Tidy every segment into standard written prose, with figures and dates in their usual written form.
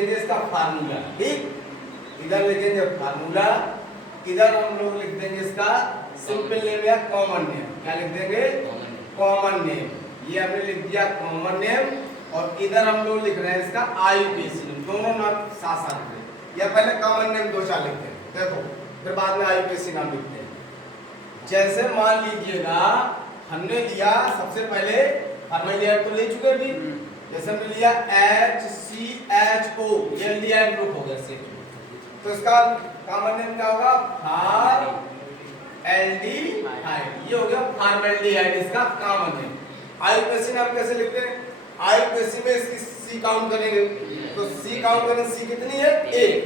लिखेंगे इसका फार्मूला, ठीक, इधर लिखेंगे फार्मूला, इधर हम लोग लिख देंगे इसका सिंपल नेम या कॉमन नेम। क्या लिख देंगे? Common name. ये हमने लिख दिया कॉमन नेम, और इधर हम लोग लिख रहे हैं इसका आईयूपीएसी नेम। दोनों नाम साथ साथ लिख रहे हैं, या पहले कॉमन नेम 2-4 लिखते हैं, देखो, फिर बाद में आईयूपीएसी नाम लिखते हैं। जैसे मान लीजिएगा हमने लिया सबसे पहले फॉर्मेलिटी तो ले चुके भी, जैसे हमने लिया HCHO, ये एल्डिहाइड ग्रुप हो गया सेट, तो इसका कॉमन नेम क्या होगा? फॉर्मेल्डिहाइड। ये हो गया फॉर्मेल्डिहाइड इसका कॉमन नेम। आईयूपीएसी नाम कैसे लिखते हैं? आईयूपीएसी में इसकी C काउंट करेंगे, तो C काउंट करेंगे, C कितनी है? 1।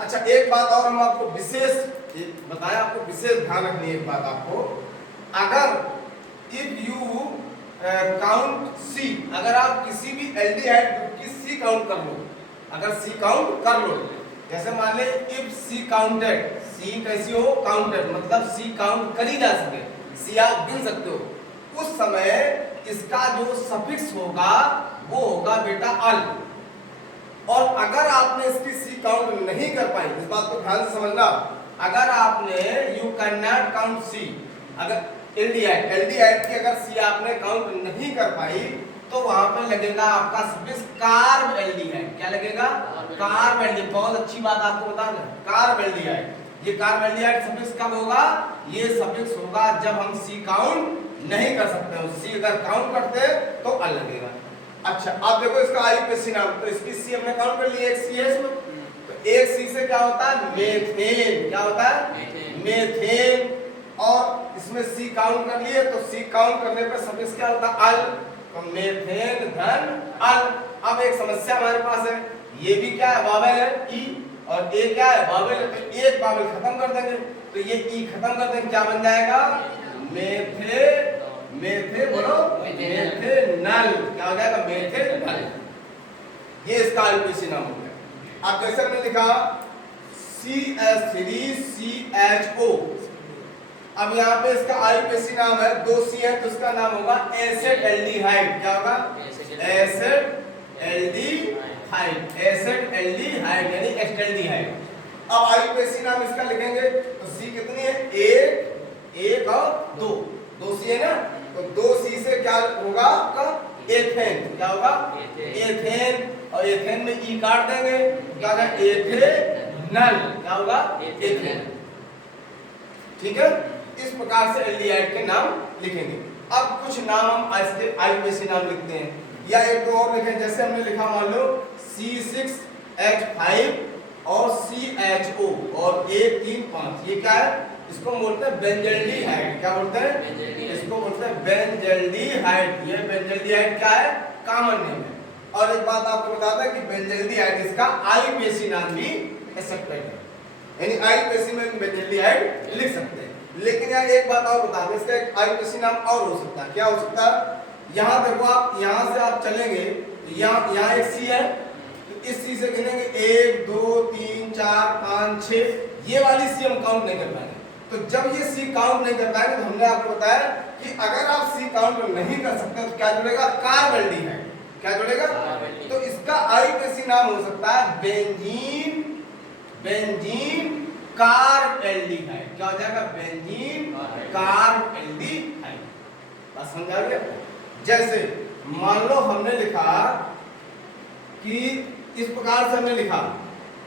अच्छा, एक बात और हम आपको विशेष बताया, आपको विशेष ध्यान रखनी है एक बात आपको, अगर इफ यू काउंट C, अगर आप किसी भी एल्डिहाइड ग्रुप की C काउंट कर लो, अगर C काउंट कर लो, जैसे मान ले इफ C काउंटेड, C कैसी हो? काउंटेड, मतलब C काउंट करी जा सके, C आप गिन सकते हो, उस समय इसका जो सफिक्स होगा वो होगा बेटा अल। और अगर आपने इसकी C काउंट नहीं कर पाई, इस बात को ध्यान से समझना, अगर आपने you can not count C, अगर एल्डिहाइड की अगर C आपने काउंट नहीं कर पाई, तो वहां पे लगेगा आपका सफिक्स कार्ब एल्डिहाइड। क्या लगेगा? Carb aldehyde. बहुत अच्छी बात आपको बता दें, कार्ब एल्डिहाइड। ये कार्ब एल्डिहाइड सफिक्स कब होगा? ये सफिक्स होगा जब हम C काउंट नहीं कर सकते, C अगर काउंट करते तो अल लगेगा। अच्छा, अब देखो इसका आईयूपीएसी नाम, तो इसकी C हमने काउंट कर ली, एक C है इसमें, तो एक C से क्या होता है? मेथेन। क्या होता है? मेथेन। और इसमें C काउंट कर लिए, तो C काउंट करने पर सफिक्स क्या होता है? अल, तो मेथेन धन अल। अब एक समस्या हमारे पास है, ये भी क्या है? वावेल है ई, और ये क्या है? वावेल है, तो एक वावेल खत्म कर देंगे, तो ये ई खत्म कर देंगे, क्या बन जाएगा? बोलो मेथेनल। क्या हो जाएगा? मेथेनल। ये इसका आईयूपीएसी नाम हो गया। अब जैसे हमने लिखा CH3CHO, अब यहाँ पे इसका आईयूपीएसी नाम है, 2 C है, तो इसका नाम होगा एसिड एल्डिहाइड। क्या होगा? एसिड एल्डिहाइड, एसिड एल्डिहाइड यानी एस्टल्डिहाइड। अब आईयूपीएसी नाम इसका लिखेंगे, तो C कितनी है? 1 और 2 C है ना, तो 2 C से क्या होगा आपका? एथेन। क्या होगा? एथेन, और एथेन में ई काट देंगे, क्या होगा? एथेनल। क्या होगा? एथेन। ठीक है, इस प्रकार से एल्डिहाइड के नाम लिखेंगे। अब कुछ नाम हम आईयूपीएसी नाम लिखते हैं, या एक दो और लिखें, जैसे हमने लिखा मान लो C6H5 और CHO और 1 3 5, ये क्या है? इसको बोलते हैं बेंजल्डिहाइड। क्या बोलते हैं? इसको बोलते हैं बेंजल्डिहाइड। ये बेंजल्डिहाइड क्या है? कॉमन नेम है। और एक बात आपको बता दें कि बेंजल्डिहाइड इसका आईयूपीएसी नाम भी एक्सेप्टेड है, यानी आईयूपीएसी में बेंजल्डिहाइड लिख सकते हैं। लेकिन यहाँ एक बात और बता दें, इसका एक आईयूपीएसी नाम और हो सकता है। क्या हो सकता है? यहाँ देखो, आप यहाँ से आप चलेंगे, यहाँ एक C है, तो इस C से गिनेंगे 1 2 3 4 5 6, ये वाली C हम काउंट नहीं कर पाएंगे। तो जब ये C काउंट नहीं कर पाएंगे, तो हमने आपको बताया कि अगर आप C काउंट नहीं कर सकते तो क्या जुड़ेगा? Carb aldehyde. क्या जुड़ेगा? तो इसका आईयूपीएसी नाम हो सकता है बेंजीन, बेंजीन कार्ब एल्डिहाइड। क्या हो जाएगा? Benzene carb aldehyde. बात समझा गया? जैसे मान लो हमने लिखा कि इस प्रकार से हमने लिखा,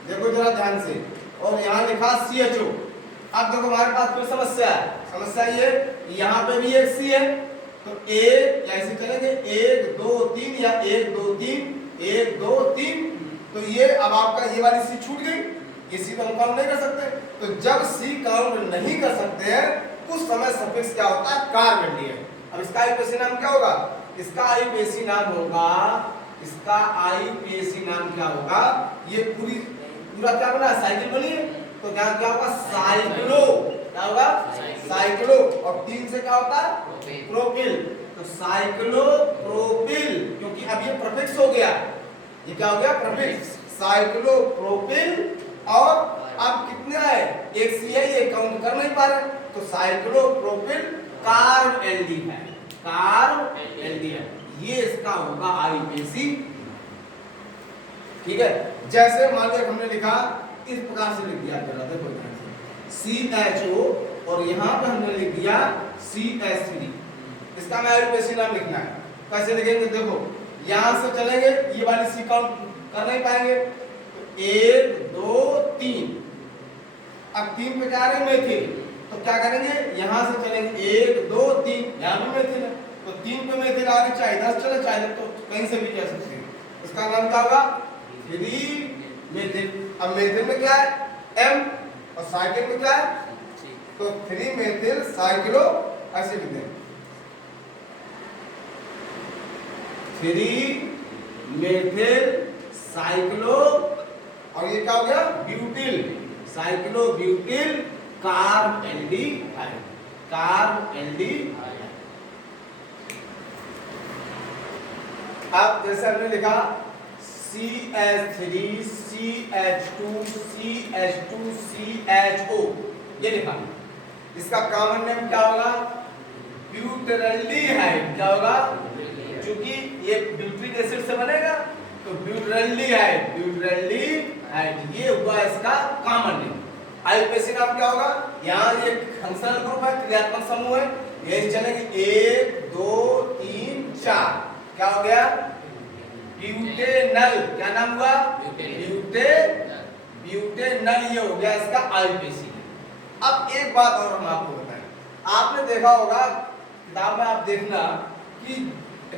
देखो जरा ध्यान से, और यहाँ लिखा CHO। अब देखो हमारे पास कोई समस्या है, समस्या ये यहाँ पे भी एक C है, तो एक या ऐसे चलेंगे 1 2 3 या 1 2 3 1 2 3, तो ये अब आपका ये वाली C छूट गई, ये C तो हम काउंट नहीं कर सकते। तो जब C काउंट नहीं कर सकते हैं, उस समय सफिक्स क्या होता है? Carb aldehyde. अब इसका आईयूपीएसी नाम क्या होगा? इसका आईयूपीएसी नाम होगा, इसका आईयूपीएसी नाम क्या होगा? ये पूरा क्या बना? साइकिल बनी है, तो क्या क्या होगा? साइक्लो। क्या होगा? साइक्लो। और 3 से क्या होता है? प्रोपिल। तो साइक्लो प्रोपिल, क्योंकि अब ये प्रीफिक्स हो गया, ये क्या हो गया? Prefix, cyclo propyl. और अब कितना है? एक C है, ये काउंट कर नहीं पा रहे, तो cyclo propyl carb aldehyde, carb aldehyde, ये इसका होगा आईयूपीएसी ठीक है। जैसे मान लो हमने लिखा इस प्रकार से लिख दिया, देखो CHO और यहाँ पे हमने लिख दिया CH3। इसका हमें आईयूपीएसी नाम लिखना है। कैसे लिखेंगे, देखो यहाँ से चलेंगे, ये वाली सी काउंट कर नहीं पाएंगे, तो 1 2 3। अब 3 पे क्या है मेथिल, तो क्या करेंगे, यहाँ से चलेंगे 1 2 3, यहाँ पे मेथिल है तो 3 पे मेथिल आगे चाहे 10 चले चाहे तो कहीं से भी जा सकते हैं। इसका नाम क्या होगा, 3 मेथिल। अब मेथिल में क्या है M और साइकिल में क्या है, तो 3 मेथिल साइक्लो, ऐसे लिखते हैं 3 मेथिल साइक्लो, और ये क्या हो गया butyl, cyclo butyl carb aldehyde, carb aldehyde. अब जैसे हमने लिखा CH3 CH2 CH2 CHO, ये लिखा, इसका कॉमन नेम क्या होगा, ब्यूटरल्डिहाइड। क्या होगा, क्योंकि ये ब्यूटरिक एसिड से बनेगा तो ब्यूटरल्डिहाइड, ब्यूटरल्डिहाइड ये हुआ इसका कॉमन नेम। आईयूपीएसी नाम क्या होगा, यहाँ ये फंक्शनल ग्रुप है, क्रियात्मक समूह है, ये चलेंगे 1 2 3 4, क्या हो गया ब्यूटेनल। क्या नाम हुआ, ब्यूटेनल, ये हो गया इसका आईयूपीएसी। अब एक बात और हम आपको बताएं, आपने देखा होगा किताब में, आप देखना कि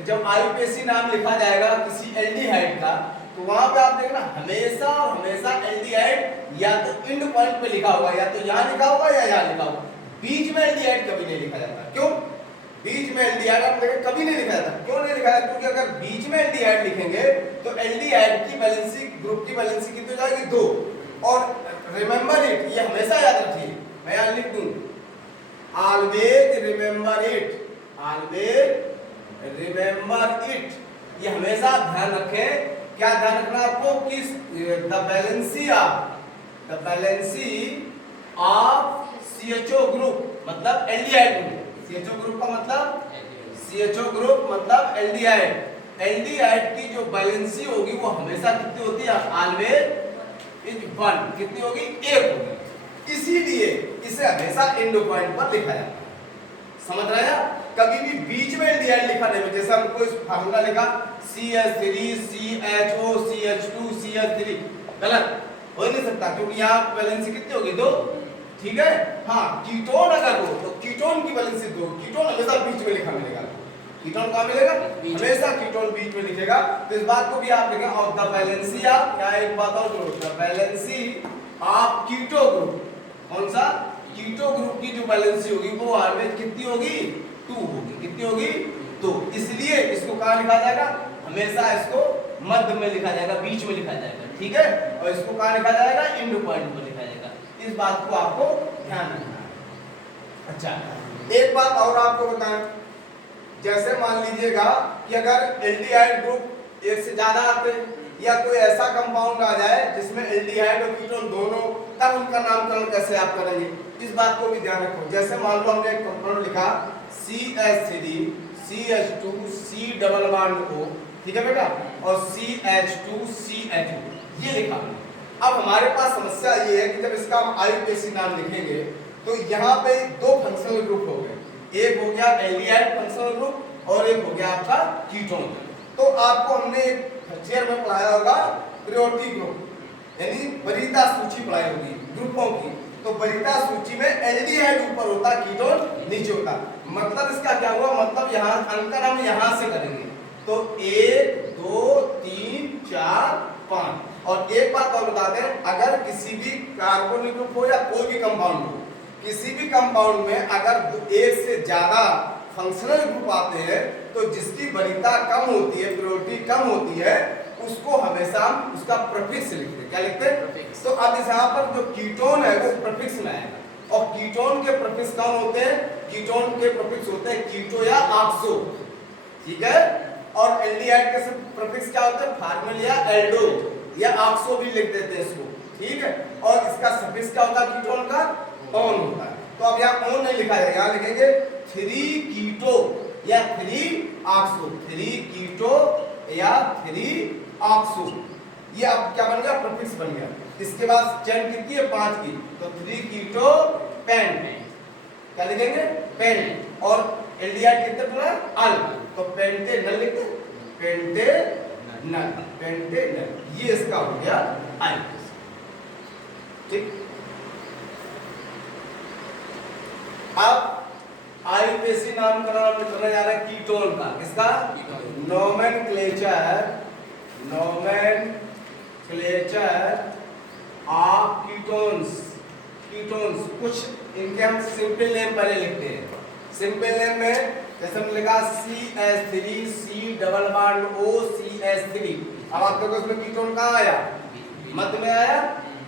जब आईयूपीएसी नाम लिखा जाएगा किसी एल्डिहाइड का, तो वहां पे आप देखना हमेशा और हमेशा एल्डिहाइड या तो एंड पॉइंट पे लिखा होगा, या तो यहाँ लिखा होगा या यहाँ लिखा होगा, बीच में एल्डिहाइड कभी नहीं लिखा जाता। क्यों बीच में एल्डिहाइड आप देखें कभी नहीं लिखा जाता, क्यों नहीं लिखा जाता, क्योंकि अगर बीच में एल्डिहाइड लिखेंगे तो एल्डिहाइड की वैलेंसी, ग्रुप की वैलेंसी कितनी हो जाएगी 2। और रिमेंबर इट, ये हमेशा याद रखिए, मैं यहाँ लिख दूं always remember it, always remember it, ये हमेशा ध्यान रखें। क्या ध्यान रखना आपको, कि the valency of CHO group मतलब एल्डिहाइड ग्रुप, CHO ग्रुप का मतलब, CHO ग्रुप मतलब एल्डिहाइड, एल्डिहाइड की जो वैलेंसी होगी वो हमेशा कितनी होती है, ऑलवेज इज 1, कितनी होगी 1 होगी। इसीलिए इसे हमेशा एंड पॉइंट पर लिखा जाता है। समझ रहे हैं, कभी भी बीच में एल्डिहाइड लिखा नहीं, जैसे हमको इस फार्मूला लिखा CH3 CHO CH2 CH3, गलत हो ही नहीं सकता, क्योंकि यहाँ वैलेंसी कितनी होगी 2, ठीक है। हाँ, कीटोन अगर हो तो कीटोन की वैलेंसी 2, कीटोन हमेशा बीच में लिखा मिलेगा, कीटोन कहाँ मिलेगा, हमेशा कीटोन बीच में लिखेगा। तो इस बात को भी आप लिखें, ऑफ द वैलेंसी ऑफ, क्या एक बात और करो, the valency of keto group, कौन सा, कीटो ग्रुप की जो वैलेंसी होगी वो ऑलवेज कितनी होगी 2 होगी, कितनी होगी 2। इसलिए इसको कहाँ लिखा जाएगा, हमेशा इसको मध्य में लिखा जाएगा, बीच में लिखा जाएगा, ठीक है। और इसको कहाँ लिखा जाएगा, एंड पॉइंट पर लिखा जाएगा। इस बात को आपको ध्यान रखना है। अच्छा, एक बात और आपको बताएं, जैसे मान लीजिएगा कि अगर एल्डिहाइड ग्रुप एक से ज्यादा आते या कोई ऐसा कंपाउंड आ जाए जिसमें एल्डिहाइड और कीटोन दोनों, तब उनका नामकरण कैसे आप करेंगे, इस बात को भी ध्यान रखो। जैसे मान लो हमने एक कंपाउंड लिखा CH3 CH2 C double bond O, ठीक है बेटा, और CH2 CHO, ये लिखा। अब हमारे पास समस्या ये है कि जब इसका हम आईयूपीएसी नाम लिखेंगे तो यहाँ पे 2 फंक्शनल ग्रुप हो गए, एक हो गया एल्डिहाइड फंक्शनल ग्रुप और एक हो गया आपका कीटोन। तो आपको हमने फर्स्ट ईयर में पढ़ाया होगा प्रायोरिटी ग्रुप, यानी वरीयता सूची पढ़ाई होगी ग्रुपों की। तो वरीयता सूची में एल्डिहाइड ऊपर होता, कीटोन नीचे होता। मतलब इसका क्या हुआ, मतलब यहाँ अंतर हम यहाँ से करेंगे, तो 1 2 3 4 5। और एक बात और बताते हैं, अगर किसी भी कार्बोनिल ग्रुप हो या कोई भी कंपाउंड हो, किसी भी कंपाउंड में अगर एक से ज्यादा फंक्शनल ग्रुप आते हैं तो जिसकी वरीयता कम होती है, प्रायोरिटी कम होती है, उसको हमेशा हम उसका प्रीफिक्स लिखते हैं। क्या लिखते हैं, तो अब इस यहाँ पर जो कीटोन है वो प्रीफिक्स में आएगा। और कीटोन के प्रीफिक्स कौन होते हैं, कीटोन के प्रीफिक्स होते हैं कीटो या ऑक्सो, ठीक है। और एल्डिहाइड के प्रीफिक्स क्या होते हैं, फार्मल या एल्डो या ऑक्सो भी लिख देते हैं इसको, ठीक है। और इसका सफिक्स क्या होता है, कीटोन का ऑन होता है। तो अब यहाँ ऑन नहीं लिखा जाएगा, यहाँ लिखेंगे 3 कीटो या 3 ऑक्सो, 3 कीटो या 3 ऑक्सो, ये अब क्या बन गया, प्रीफिक्स बन गया। इसके बाद चेन कितनी है, 5 की, तो 3 कीटो पेंट, क्या लिखेंगे, पेंट। और एल्डिहाइड कितने बोला, अल, तो पेंटेनल लिखते, पेंटेनल, पेंटेनल, ये इसका हो गया आईपीसी। ठीक, अब आईपीसी नामकरण करने जा रहे हैं कीटोन का, किसका, nomenclature, nomenclature of ketones, ketones. कुछ इनके हम सिंपल नेम पहले लिखते हैं। सिंपल नेम में जैसे हमने लिखा CH3 C double bond O CH3। अब आप देखो इसमें कीटोन कहाँ आया, मध्य में आया,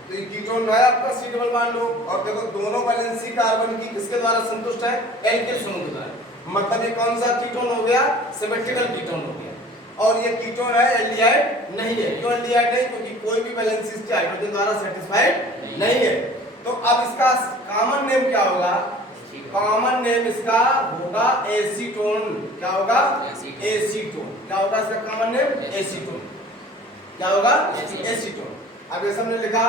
तो ये कीटोन है आपका C डबल बॉन्ड O। और देखो दोनों वैलेंसी कार्बन की किसके द्वारा संतुष्ट है, एल्किल समूह के द्वारा। मतलब ये कौन सा कीटोन हो गया, सिमेट्रिकल कीटोन हो गया। और ये कीटोन है, एल्डिहाइड नहीं है। क्यों एल्डिहाइड नहीं, क्योंकि कोई भी वैलेंसी इसके हाइड्रोजन द्वारा सेटिस्फाइड नहीं है। तो अब इसका कॉमन नेम क्या होगा, कॉमन नेम इसका होगा एसीटोन। क्या होगा, एसीटोन। क्या होगा इसका कॉमन नेम, एसीटोन। क्या होगा, एसीटोन। अब जैसे हमने लिखा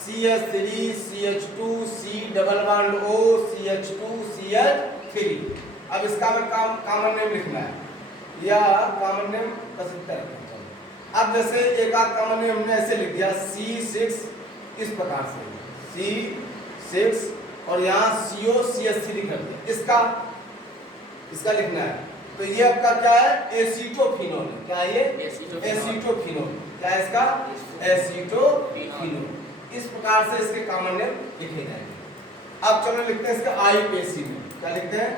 CH3 CH2 C double bond O CH2 CH3। अब इसका हमें कॉमन नेम लिखना है, या कॉमन नेम कर सकते हैं। अब जैसे एक आध कॉमन नेम हमने ऐसे लिख दिया C6, इस प्रकार से C6, और यहाँ CO CH3 कर दिया, इसका लिखना है। तो ये आपका क्या है, एसीटोफिनोल। क्या है ये, एसीटोफिनोल। क्या है इसका, एसीटोफिनोल। इस प्रकार से इसके कॉमन नेम लिखे जाएंगे। अब चलो लिखते हैं इसका आईपीसी नेम। क्या लिखते हैं,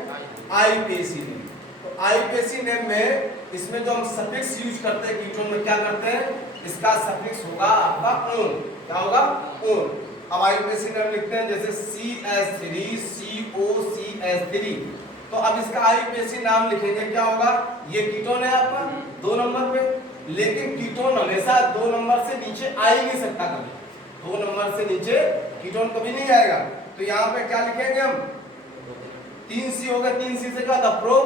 आईपीसी नेम। तो आईपीसी नेम में इसमें जो हम सफिक्स यूज करते हैं कीटोन में, क्या करते हैं, इसका सफिक्स होगा आपका ओन। क्या होगा, ओन। अब आईपीसी नेम लिखते हैं जैसे CH3 COCH3। तो अब इसका आईपीसी नाम लिखेंगे, क्या होगा, ये कीटोन है आपका 2 नंबर पे, लेकिन कीटोन हमेशा 2 नंबर से नीचे आ ही नहीं सकता कभी। 2 नंबर से नीचे कीटोन कभी नहीं आएगा। तो यहाँ पे क्या लिखेंगे हम, 3C हो गया, 3C से क्या था, प्रो,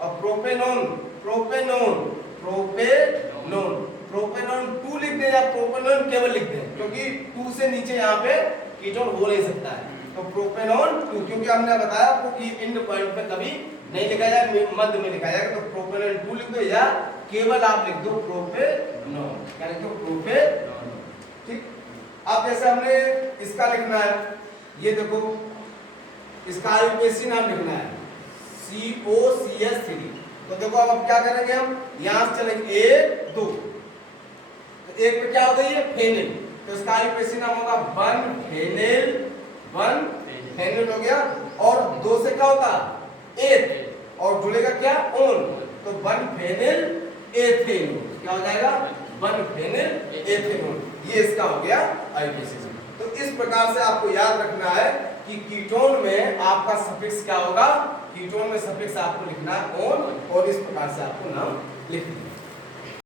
और प्रोपेनोन, प्रोपेनोन, प्रोपेनोन, प्रोपेनोन 2 लिख दें या प्रोपेनोन केवल लिख दें, क्योंकि 2 से नीचे यहाँ पे कीटोन हो नहीं सकता है। तो प्रोपेनोन 2, क्योंकि हमने बताया आपको कि एंड पॉइंट पे कभी नहीं लिखा जाए, मध्य में लिखा जाएगा। तो प्रोपेनोन 2 लिख दो, या केवल आप लिख दो प्रोपेनोन। क्या लिख दो, प्रोपेनोन। ठीक, अब जैसे हमने इसका लिखना है, ये देखो इसका आईपीसी नाम लिखना है COCH3। तो देखो अब क्या करेंगे हम, यहां से चलेंगे 1 2, तो एक पे क्या हो गई है, फेनिल। तो इसका आईपीसी नाम होगा 1-फेनिल, 1-फेनिल हो गया। और 2 से क्या होता, एथ, और जुड़ेगा क्या, ओन, तो 1-फेनिल एथेनोल। क्या हो जाएगा, 1-फेनिल एथेनोल। ये इसका हो गया आईपीसी। तो इस प्रकार से आपको याद रखना है कि कीटोन में आपका सफिक्स क्या होगा, कीटोन में सफिक्स आपको लिखना है ओन, और इस प्रकार से आपको नाम लिखना है।